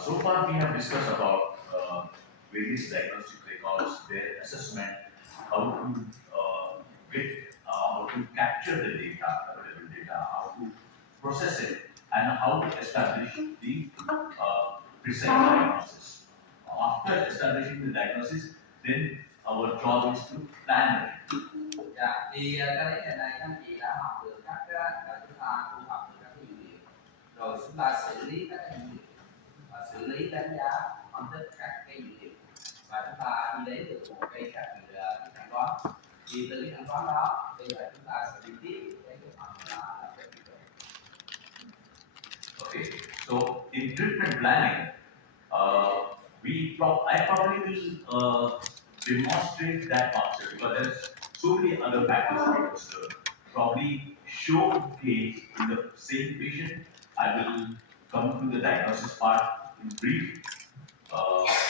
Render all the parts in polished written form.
So far, we have discussed about various diagnostic records, their assessment, how to how to capture the data, available data, how to process it, and how to establish the precise diagnosis. After establishing the diagnosis, then our job is to plan it. Dạ, thì cái đấy ngày này các anh chị đã học được cách là chúng ta thu thập được các cái dữ liệu, rồi chúng ta xử lý các cái dữ liệu và xử lý đánh giá phân tích các cái dữ liệu, và chúng ta đi đến được một cái chẩn đoán. Thì từ cái chẩn đoán đó bây giờ chúng ta sẽ đi tiếp đến cái phần là cái kỹ thuật. Okay, so in treatment planning, I probably will demonstrate that concept because there's so many other factors to consider. Probably showcase in the same patient. I will come to the diagnosis part in brief,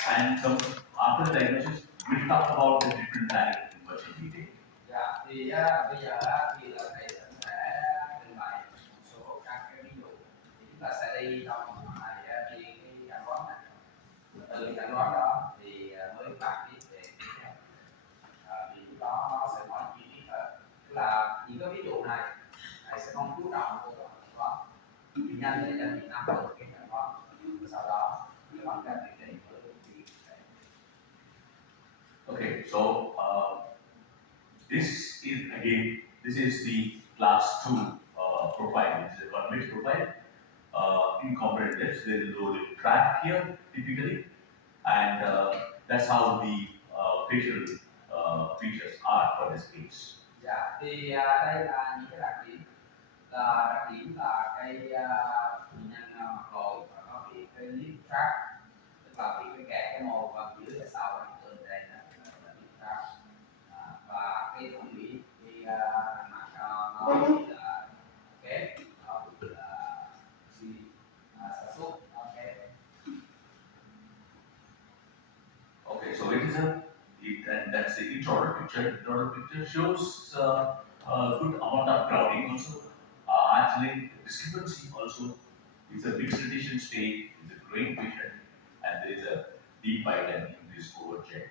and come after the diagnosis, we'll talk about the treatment planning in much in detail. Dạ, thì bây giờ thì là thầy sẽ trình bày một số các cái ví dụ, thì chúng ta sẽ đi trong phần này đi cái chẩn đoán này, từ chẩn đoán đó thì mới bàn tiếp về tiếp theo. Thì lúc đó nó sẽ nói chi tiết hơn, tức là những cái ví dụ này thầy sẽ không chú trọng vào chẩn đoán, chỉ nhanh để cho chị nắm được cái chẩn đoán, sau đó cái bằng cách điều trị mới được đi. Okay, so this is the class 2 profile. This is a 1 minute profile. Incorporated depths. There is a loaded track here typically, and that's how the facial features are for this case. Dạ, thì đây là những cái đặc điểm, là cái bệnh nhân mặt gội và có bị cái lip tract, tức là bị cái kẹt cái môi và dưới và sau cái từ đây là lip tract, và cái thẩm mỹ thì mặt nó bị là kém, nó bị là suy sản xuất nó kém. Okay, so and that's the intraoral picture. Intraoral picture shows a good amount of crowding also. Actually, discrepancy also is a mixed condition state, is a growing patient, and there is a deep bite and increased overcheck.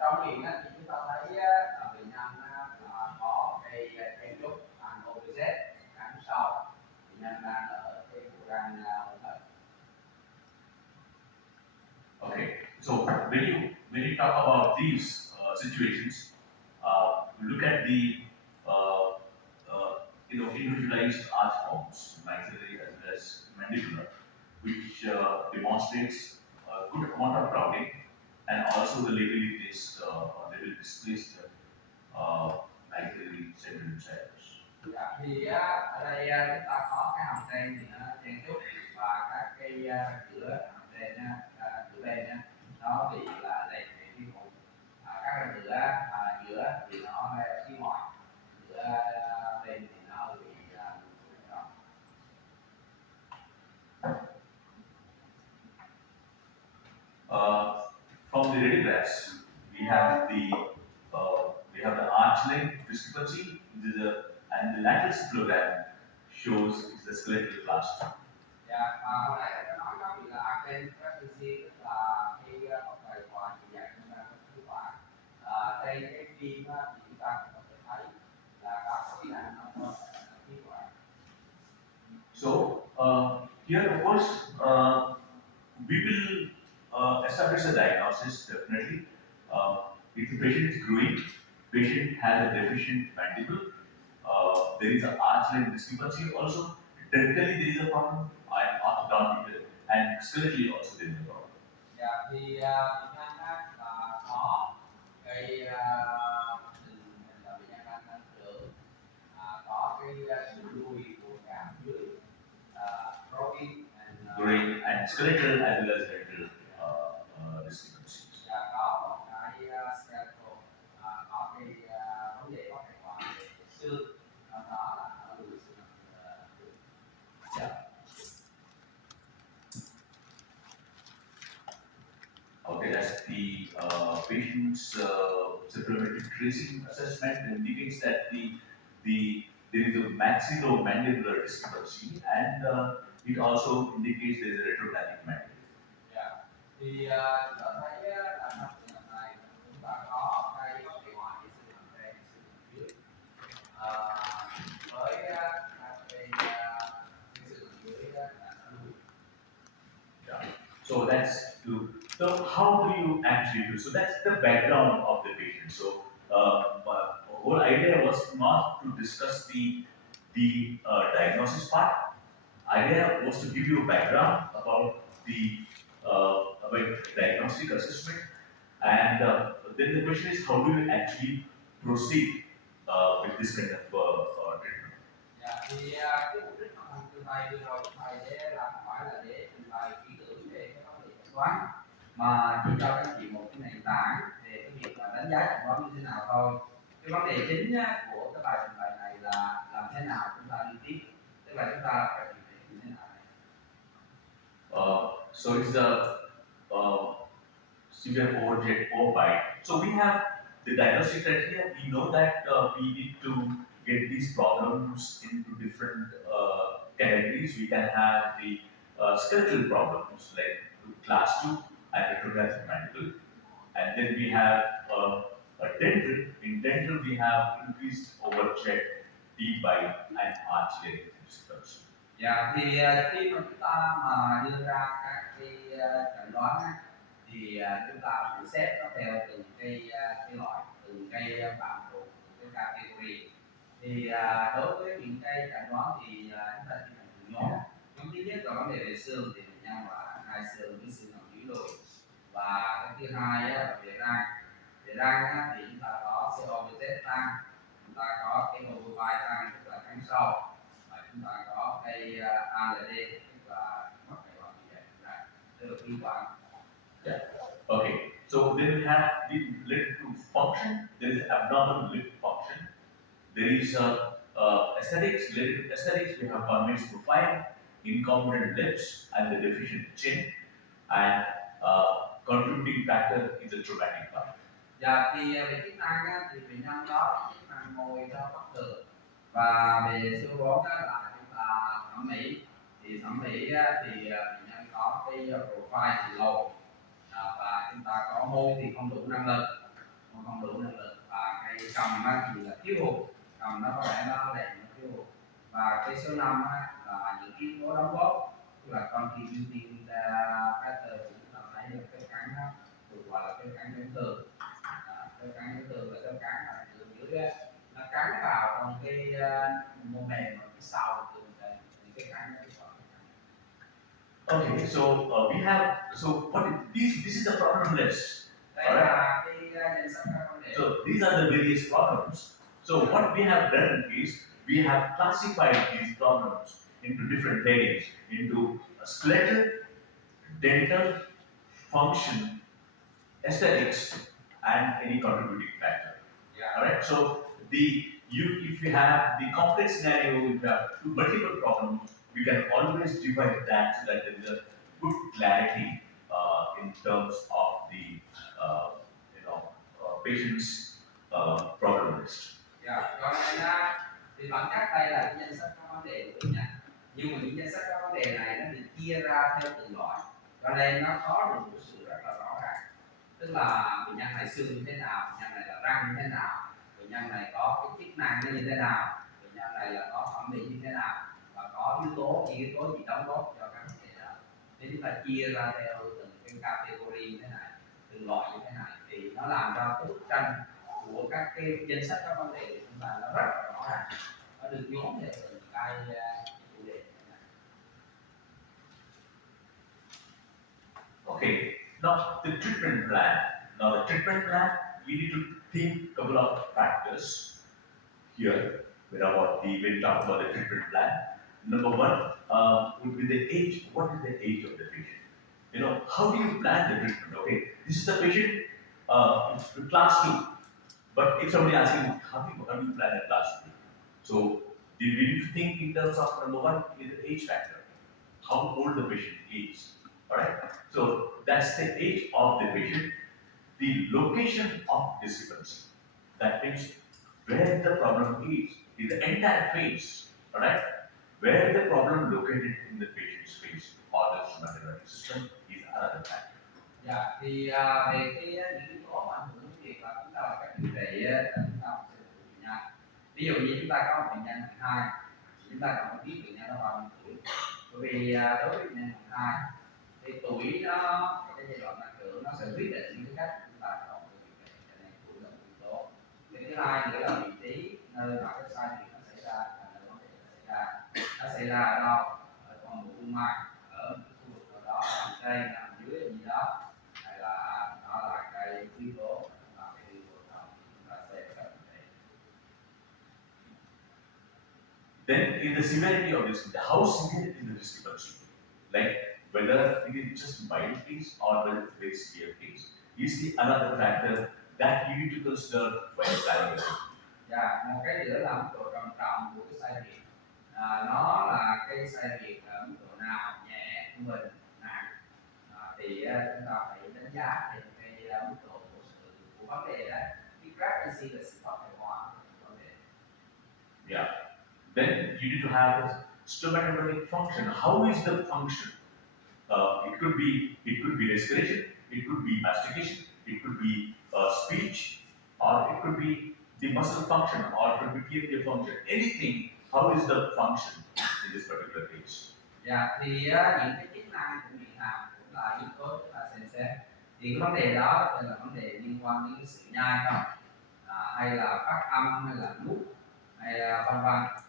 Trong hiện thì chúng ta thấy bệnh nhân có cái chút ăn OPZ cắn sau, bệnh nhân đang ở cái bộ răng thật. Okay, so when you talk about these situations, look at the individualized arch forms, maxillary as well as mandibular, which demonstrates a good amount of crowding, and also the label displaced maxillary central gyrus. Dạ, thì ở đây chúng ta có cái hàm trên thì nó chen chúc, và các cái giữa hàm trên giữa bên nó bị là lệch về phía phụ, các răng giữa thì nó phía ngoài, giữa bên thì nó bị đó. From the radiographs, we have the arch length discrepancy, and the lateral symplogram shows it's the skeletal cluster. Dạ, và hồi nãy tôi nói có bị là arcane pregnancy, tức là khi một bài khoa thì dạng chúng ta có kết quả trên cái phim thì chúng ta cũng có thể thấy là các cái ảnh nó có kết quả. So here, of course, we will establish a diagnosis definitely. If the patient is growing, patient has a deficient mandible, there is an arch length discrepancy also. Dentally there is a problem, and orthodontically, and skeletally also there is a problem. Dạ, thì bệnh nhân là có cái hình là bệnh nhân đang trưởng, có cái sự lui của cả dưới growing and skeletal as well as dental discrepancies. Dạ, có một cái skeletal, có cái vấn đề có thể gọi về xương, đó là ở lùi xương. Okay, that's the patient's supplementary tracing assessment indicates that there is a maxillomandibular discrepancy, and it also indicates there is a retrographic mandible. Dạ, chúng ta thấy là trong trường hợp này chúng ta có cái vấn đề ngoài cái xương hàm trên xương hàm dưới. Ờ, với cái xương hàm dưới là nó lùi. Yeah. So that's to, so how do you actually do? So that's the background of the patient. So whole idea was not to discuss the diagnosis part. Idea was to give you a background about the about diagnostic assessment, and then the question is how do you actually proceed with this kind of treatment? Dạ, thì cái mục đích của từ thầy vừa rồi của thầy để là không phải là để trình bày kỹ lưỡng về cái vấn đề chẩn đoán, mà chỉ cho các chị một cái nền tảng về cái việc là đánh giá chẩn đoán như thế nào thôi. Cái vấn đề chính của cái bài trình bày này là làm thế nào chúng ta đi tiếp, tức là chúng ta phải thực hiện như thế nào. So it's a severe overjet overbite. So we have the diagnostic criteria. We know that we need to get these problems into different categories. We can have the skeletal problems like class 2 and retrographic mandible. And then we have a dental. In dental, we have increased overjet, deep bite, and arch leg symptoms. Dạ, thì khi mà chúng ta mà đưa ra các cái chẩn đoán thì chúng ta phải xếp nó theo từng cái loại, từng cái bảng thuộc, từng cái category. Thì đối với những cái chẩn đoán thì chúng ta chỉ cần từng nhóm. Nhóm thứ nhất là vấn đề về xương thì bệnh nhân là hai xương với xương hàm dưới lùi, và cái thứ hai là về răng. Về răng thì chúng ta có COPZ tăng, chúng ta có cái mô vai tăng tức là cắn sâu, và chúng ta có cái ALD tức là mất cái hoạt động dạ, tức là khí quản. Yeah. Okay. So then we have the lip to function. There is abnormal lip function. There is aesthetics. Related to aesthetics, we have convex profile, incompetent lips, and the deficient chin. And contributing factor is the traumatic part. Dạ, thì về chức năng thì bệnh nhân đó chức năng môi nó bất thường, và về xương rốn là chúng ta thẩm mỹ. Thì thẩm mỹ thì bệnh nhân có cái profile thì lâu, và chúng ta có môi thì không đủ năng lực, và cái cầm thì là thiếu hụt, cầm nó có vẻ nó đệm nó thiếu hụt. Và cái số 5 là những yếu tố đóng góp, tức là contributing factor thì chúng ta thấy là cái cắn được gọi là cái cắn chấn thương. Cái cắn chấn thương là cái cắn ở dưới nó cắn vào trong cái mô mềm ở phía sau từ những cái cắn nó gọi. Okay, so we have, so what is, this is the problem list. Alright. So these are the various problems. So what we have done is we have classified these problems into different headings, into skeletal, dental, function, aesthetics, and any contributing factor. Yeah. Alright, so if you have the complex scenario, if you have multiple problems, we can always divide that so that there is a good clarity in terms of the patient's problem list. Dạ, rồi này thì bản chất đây là cái danh sách các vấn đề của bệnh nhân, nhưng mà những danh sách các vấn đề này nó được chia ra theo từng loại, cho nên nó có được một sự rất là rõ ràng. Tức là bệnh nhân này xương như thế nào, bệnh nhân này là răng như thế nào, bệnh nhân này có cái chức năng như thế nào, bệnh nhân này là có thẩm mỹ như thế nào, và có những yếu tố gì đóng góp cho các vấn đề đó. Nên chúng ta chia ra theo từng cái category như thế này, từng loại như thế này, thì nó làm cho cái bức tranh của các cái danh sách các vấn đề của chúng ta nó rất là rõ ràng, nó được nhóm theo từng cái chủ đề. Okay, now the treatment plan. Now the treatment plan, we need to think a couple of factors here when we talk about the treatment plan. Number one would be the age. What is the age of the patient? How do you plan the treatment? Okay, this is the patient class 2. But if somebody asks you, how do you plan a class 2? So we need to think in terms of number one is the age factor. How old the patient is. Alright? So that's the age of the patient. The location of discrepancy. That means where the problem is the entire face. Alright? Where the problem located in the patient's face or the somatographic system is another factor. Dạ, thì về những yếu tố mà ảnh hưởng đến việc là chúng ta là các điều trị là chúng ta sẽ được bệnh nhân. Ví dụ như chúng ta có một bệnh nhân hạng 2, chúng ta cần phải biết bệnh nhân đó bao nhiêu tuổi. Bởi vì đối với bệnh nhân hạng 2 thì tuổi nó cái giai đoạn tăng trưởng nó sẽ quyết định cái cách chúng ta chọn cái điều trị, cho nên tuổi là một yếu tố. Cái thứ hai nữa là vị trí nơi mà cái sai biệt nó xảy ra, nơi vấn đề nó xảy ra ở đâu, ở con mũi cung mạch, ở khu vực nào đó, nằm trên nằm dưới gì đó, hay là nó là cái yếu tố mà chúng ta phải đi vào trong chúng ta xem các vấn đề. Then, in the severity of this, how severe is the discrepancy? Like whether it is just mild case or whether it's very severe case, is the another factor that you need to consider when planning. Và một cái nữa là mức độ trầm trọng của cái sai biệt. Nó là cái sai biệt ở mức độ nào, nhẹ, trung bình, nặng, thì chúng ta phải đánh giá về cái mức độ của sự của vấn đề đó. Cái pregnancy là sự phát triển hóa của vấn đề. Yeah. Then you need to have the stomatogenic function. How is the function? It could be respiration, it could be mastication, it could be speech, or it could be the muscle function, or it could be TMJ function. Anything. How is the function in this particular case? Dạ, thì những cái chức năng của miệng hàm cũng là yếu tố chúng ta xem xét. Thì cái vấn đề đó là vấn đề liên quan đến cái sự nhai không, hay là phát âm, hay là nuốt, hay là vân vân.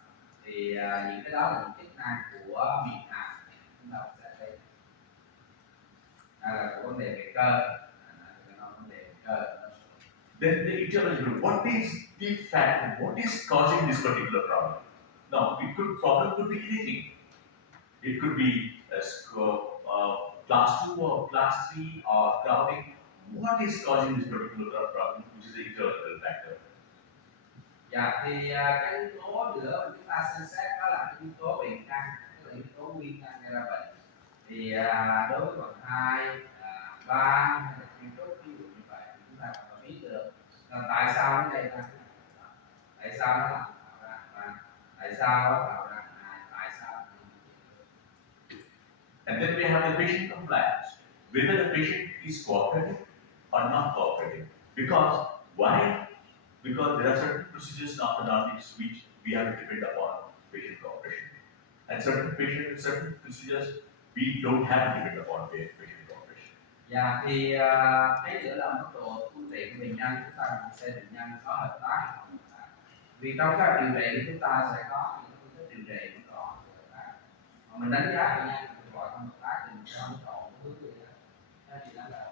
Thì những cái đó là những chức năng của miệng hàm chúng ta sẽ thấy. Hay là của vấn đề về cơ, vấn đề về cơ. Then the etiology, what is the fact, what is causing this particular problem? Now, problem could be anything. It could be class 2 or class 3 or crowding. What is causing this particular problem, which is the etiological factor? Dạ, thì cái yếu tố nữa mà chúng ta xem xét đó là cái yếu tố bệnh căn, tức là yếu tố nguyên nhân gây ra bệnh. Thì đối với bậc 2, 3 hay là chuyên chốt ví dụ như vậy, thì chúng ta cần phải biết được là tại sao nó gây ra, tại sao nó làm tạo ra, và tại sao nó tạo ra, tại sao. And then we have the patient compliance, whether the patient is cooperative or not cooperative. Because why? Because there are certain procedures in orthodontics which we have to depend upon patient cooperation, and certain procedures we don't have to depend upon patient cooperation. Dạ, thì cái nữa là mức độ phương tiện của bệnh nhân, chúng ta cần xem bệnh nhân có hợp tác hay không hợp tác. Vì trong các điều trị chúng ta sẽ có những phương thức điều trị mức độ hợp tác. Mà mình đánh giá bệnh nhân gọi không hợp tác thì mình sẽ mức độ hướng gì đó. Thì đó là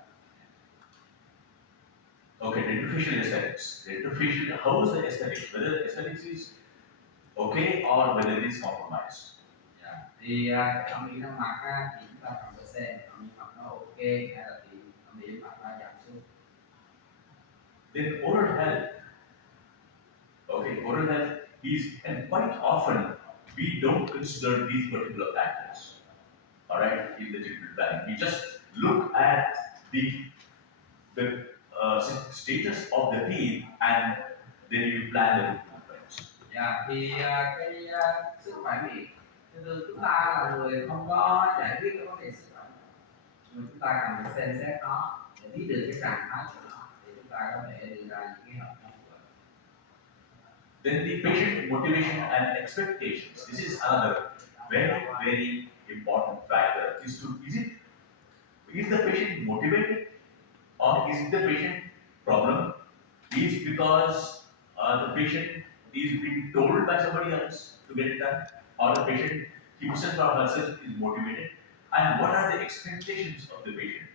Okay, dental aesthetics. Dental how is the aesthetics? Whether the aesthetics is okay or whether it is compromised. Thì cái thẩm mỹ răng mặt thì chúng ta cần phải xem thẩm mỹ mặt nó ok hay là thì thẩm mỹ mặt nó giảm xuống. Then oral health. Okay, oral health is, and quite often we don't consider these particular factors. All right, in the treatment planning, we just look at the status of the teeth and then you plan the improvements. Dạ, thì cái sức khỏe miệng, chúng ta là người không có giải quyết cái vấn đề sức khỏe, nhưng chúng ta cần phải xem xét nó để biết được cái trạng thái của nó để chúng ta có thể đưa ra những cái hợp đồng. Then the patient motivation and expectations. This is another very important factor. Is the patient motivated, or is the patient problem is because the patient is being told by somebody else to get it done, or the patient himself or herself is motivated, and what are the expectations of the patient?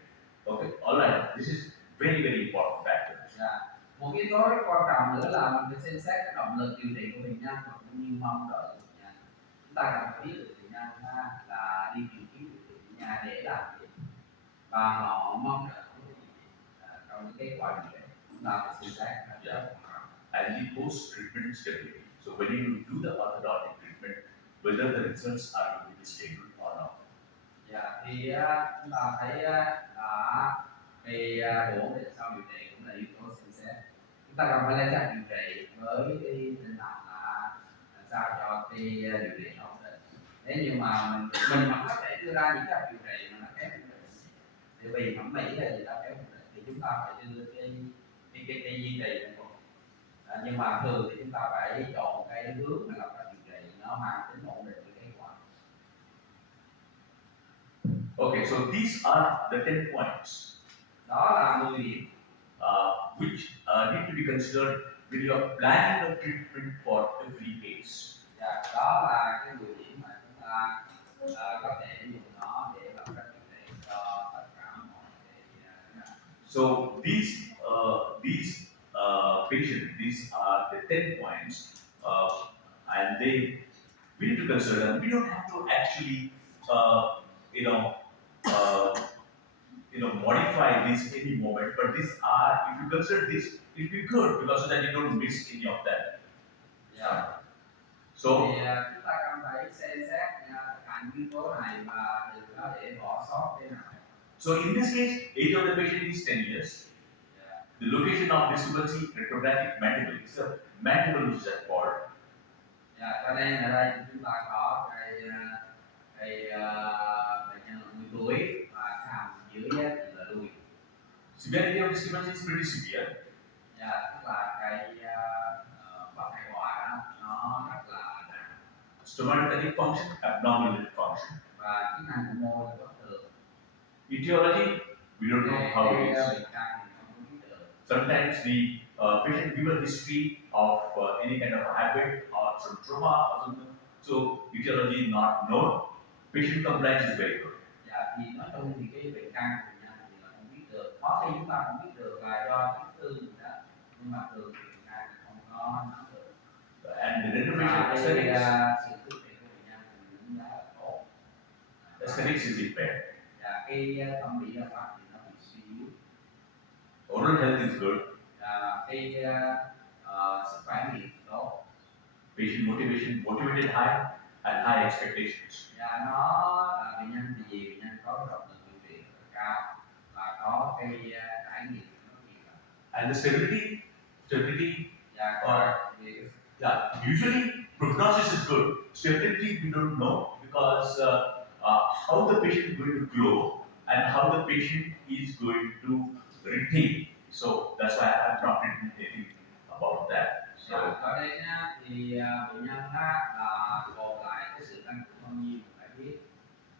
Okay, all right. This is very important factor. Yeah. Một yếu tố rất quan trọng nữa là mình phải xem xét cái động lực điều trị của bệnh nhân và cũng như mong đợi của bệnh nhân. Chúng ta cần phải biết được bệnh nhân là đi tìm kiếm điều trị ở nhà để làm gì và họ mong đợi cái gì trong cái kết quả điều trị. Chúng ta phải xem xét. And the post-treatment stability. So when you do the orthodontic treatment, whether the results are going to be stable or not. Dạ, thì chúng ta thấy là cái độ ổn định sau điều trị cũng là yếu tố xem xét. Chúng ta cần phải lên kế điều trị với cái tinh thần là sao cho cái điều trị ổn định. Nếu như mà mình mà có thể đưa ra những cái điều trị mà nó kém thì thì vì thẩm mỹ là gì đó kéo mục đích thì chúng ta phải đưa cái duy trì trong cuộc. Nhưng mà thường thì chúng ta phải chọn cái hướng mà lập ra điều trị nó mang tính ổn định với kết quả. Okay, so these are the 10 points Đó là 10 điểm which need to be considered when you are planning a treatment for every case. đó là cái 10 điểm mà chúng ta có thể dùng nó để lập ra điều trị cho tất cả mọi cái. So these patients, these are the 10 points, and we need to consider them. We don't have to actually, you know, uh, modify this any moment. But these are, if you consider this, it'll be good because so that you don't miss any of them. So Thì chúng ta cần phải xem xét tất cả những yếu tố này và đừng có để bỏ sót cái nào. So in this case, age of the patient is 10 years. The location of discrepancy, retrographic mandible. It's a mandible which is at fault. Cho nên ở đây chúng ta có cái bệnh nhân 10 tuổi và cái hàm dưới thì là lùi. Severity of discrepancy is pretty severe. Tức là cái bất hài hòa đó nó rất là nặng. Stomatostatic function, abnormal lip function. Và chức năng của môi là bất thường. Etiology, we don't know how it is. Bệnh căn thì không có biết được. Sometimes the patient give a history of any kind of habit or some trauma or something. So etiology not known. Patient compliance is very good. Thì nói chung thì cái bệnh căn của bệnh nhân thì là không biết được. Có khi chúng ta không biết được là do chấn thương gì đó, nhưng mà thường thì bệnh căn không có nắm được. And the renovation aesthetics, sự thực hiện của bệnh nhân thì cũng đã là tốt. aesthetics is impaired. Cái thẩm mỹ là phát thì nó bị suy yếu. Oral health is good. Cái sức khỏe miệng tốt. Patient motivation, motivated high and high expectations. Nó bệnh nhân thì gì bệnh nhân có động lực điều trị rất cao và có cái trải nghiệm nó nhiều. And the stability, usually prognosis is good. Stability we don't know because how the patient is going to grow and how the patient is going to retain. So that's why I'm not written anything about that. So ở đây thì bệnh nhân là gồm lại cái sự tăng trưởng bao nhiêu phải biết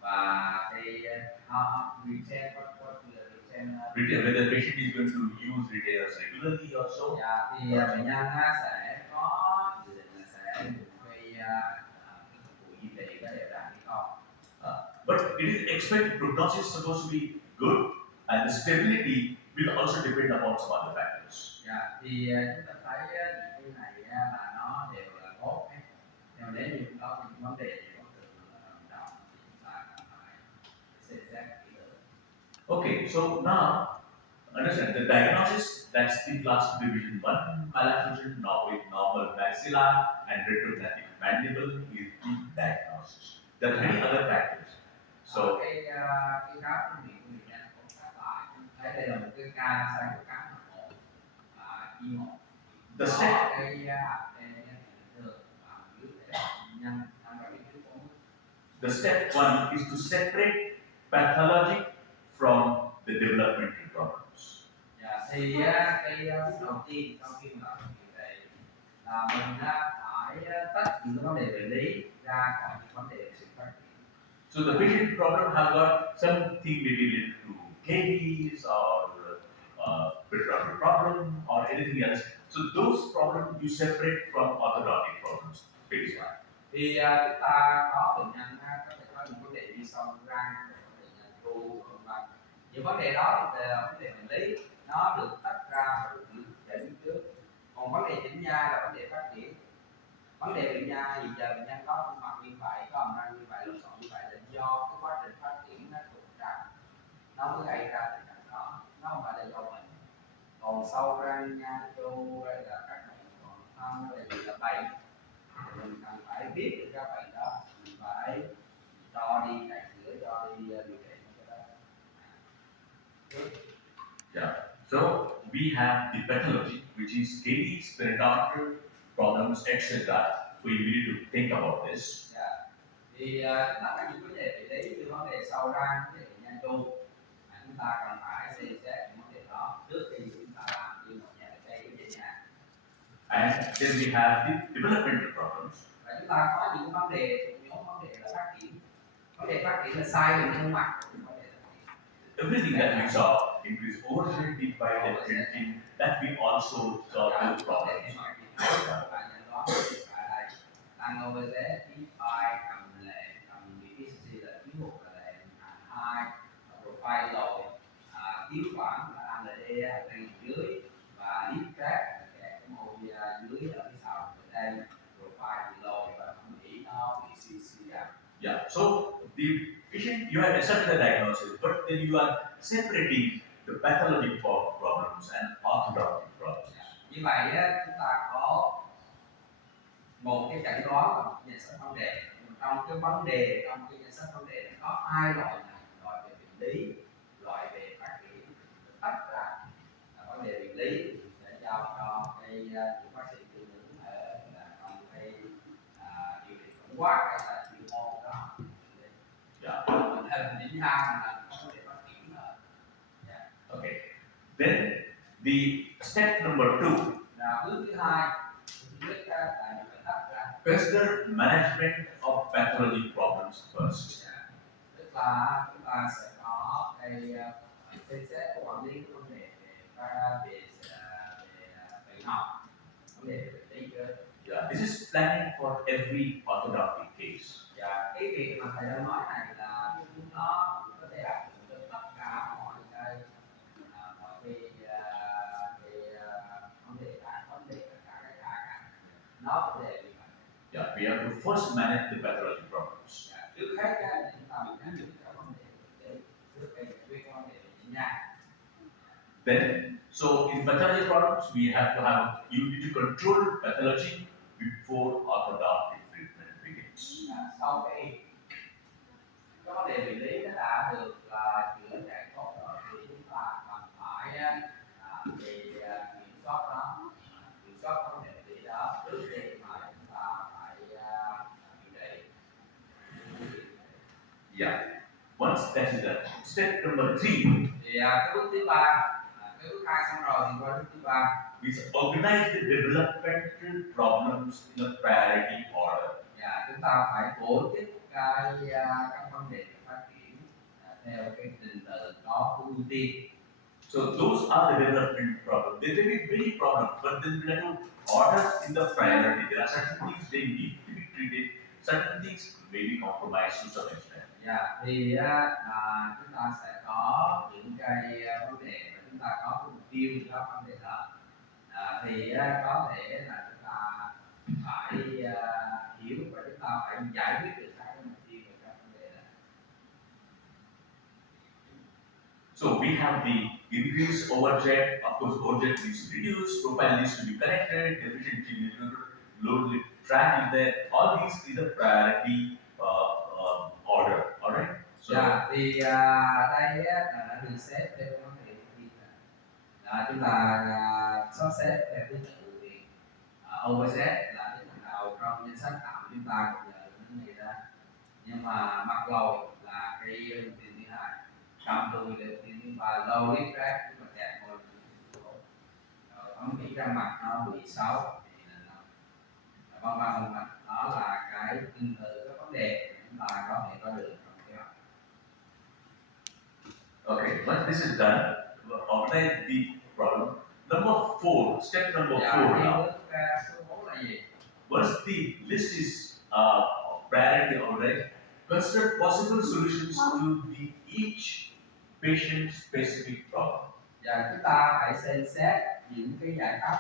và cái retain whether the patient is going to use retainers regularly or so. Thì bệnh nhân sẽ có dự định là sẽ dùng cái phục vụ duy trì cái đều đặn hay không. But it is expected prognosis is supposed to be good and the stability will also depend upon some other factors. Thì chúng ta thấy những cái này là nó đều là tốt hết. Nhưng nếu như có những vấn đề gì bất thường trọng thì chúng ta cần phải xem xét kỹ lưỡng. Okay, so now understand the diagnosis. That's the class division 1 malfunction now with normal maxilla and retrographic mandible is the diagnosis. There are many other factors. So cái khám của bệnh nhân cũng khá lại. Đây là một cái ca sai của khám hạng 1 và Y 1. the step Cái hạt thường và dưới để nhân tham gia cái yếu tố. the step 1 is to separate pathologic from the developmental problems. Thì cái bước đầu tiên sau khi mà làm điều trị là mình phải tách những vấn đề về lý ra khỏi những vấn đề về sự phát triển. So the patient problem have got something maybe related to caries or peritonial problem or anything else. So those problems you separate from orthodontic problems. Phase 1. Thì chúng ta có bệnh nhân có thể có những vấn đề như sâu răng, vấn đề nhân tru, vân. Những vấn đề đó thì là vấn đề bệnh lý, nó được tách ra và được điều chỉnh trước. Còn vấn đề chỉnh nha là vấn đề phát triển. Vấn đề bệnh nha thì giờ bệnh nhân có khuôn mặt như vậy, có hàm răng như vậy, lỗ sọ như vậy là do cái quá trình phát triển nó trục trặc, nó mới gây ra tình trạng đó, nó không phải là do bệnh. Còn sâu răng, nha tru hay là các bệnh còn thân hay là gì là bệnh, mình cần phải biết được các bệnh đó, mình phải cho đi cạnh chữa, cho đi điều trị cho đó. Yeah. So we have the pathology, which is caries, periodontal problems, etc. We need to think about this. Thì nó có những vấn đề về lý như vấn đề sâu răng, vấn đề nha tru. Chúng ta cần phải xem xét những vấn đề đó trước khi chúng ta làm như một nhà cây cái gì nha. And then we have the developmental problems. Và chúng ta có những vấn đề, nhóm vấn đề là phát triển. Vấn đề phát triển là sai về nhân mặt. Everything that we saw, increase overhead, deep by printing, that we also saw those problems. Tăng overhead, deep by, cầm lệ, cầm efficiency là thiếu hụt là lệ hai, profile lồi, thiếu khoảng là ALD ở ngay dưới và deep track là cái mô dưới ở phía sau ở đây, profile thì lồi và không nghĩ nó bị suy giảm. Yeah, so the patient, you have accepted the diagnosis, but then you are separating the pathologic problems and orthodontic problems. Như vậy á, chúng ta có một cái chẩn đoán và một nhận xét vấn đề. Trong cái vấn đề, trong cái nhận xét vấn đề có hai loại này, loại về bệnh lý, loại về phát triển. Tất cả vấn đề bệnh lý thì sẽ giao cho cái những bác sĩ tư vấn ở trong cái điều trị tổng quát hay là chuyên môn đó. Mình thêm điểm hai là vấn đề phát triển nữa. Okay. Then the step number 2. Là bước thứ hai, consider management of pathologic problems first. Tức là chúng ta sẽ có cái xem xét quản lý cái vấn đề về bệnh học, vấn đề về bệnh lý cơ. Yeah, this is planning for every orthodontic case. Và cái việc mà thầy đang nói này là nó có thể áp dụng cho tất cả mọi cái vấn đề cả cái cả nó có thể. Yeah, we have to first manage the pathology problems. Trước hết là chúng ta phải nắm được các vấn đề để trước khi giải quyết các vấn đề về nha. Then, so in pathology problems, we have to have, you need to control pathology before orthodontic treatment begins. Sau khi các vấn đề bệnh lý nó đã được chữa chạy tốt rồi thì chúng ta cần phải kiểm soát nó, kiểm soát các vấn đề bệnh lý đó trước khi mà chúng ta phải điều trị. Yeah. Once that is done, step number 3. Thì cái bước thứ ba, cái bước 2 xong rồi thì qua bước thứ ba. is organize the developmental problems in a priority order. Chúng ta phải tổ chức các vấn đề phát triển theo cái trình tự có ưu tiên. So those are the development problems. There may be many problems, but then we have to order in the priority. There are certain things they need to be treated, certain things may be compromised to some extent. Thì chúng ta sẽ có những cái vấn đề và chúng ta có mục tiêu cho vấn đề đó. Thì có thể là chúng ta phải hiểu và chúng ta phải giải quyết được các mục tiêu và các vấn đề đó. So we have the increased overjet. Of course, overjet needs to reduce, profile needs to be corrected, deficiency load track is there. All these is a priority order. All right. So thì đây là được xếp theo vấn đề chúng ta sắp xếp theo thứ tự ưu tiên. Overset là cái thằng đầu trong danh sách tạm chúng ta cũng nhận những gì ra, nhưng mà mặt lồi là cái ưu tiên thứ hai, cầm đùi là ưu tiên thứ ba, low lip track tức là kẹp ngồi rồi ống chỉ ra mặt nó bị xấu thì là nó vân vân, đó là cái trình tự các vấn đề chúng ta có thể có được trong kế hoạch. Okay, once this is done, organize the problem. Number 4, step number 4 now. Once the list is priority already, consider possible solutions to each patient specific problem. Chúng ta hãy xem xét những cái giải pháp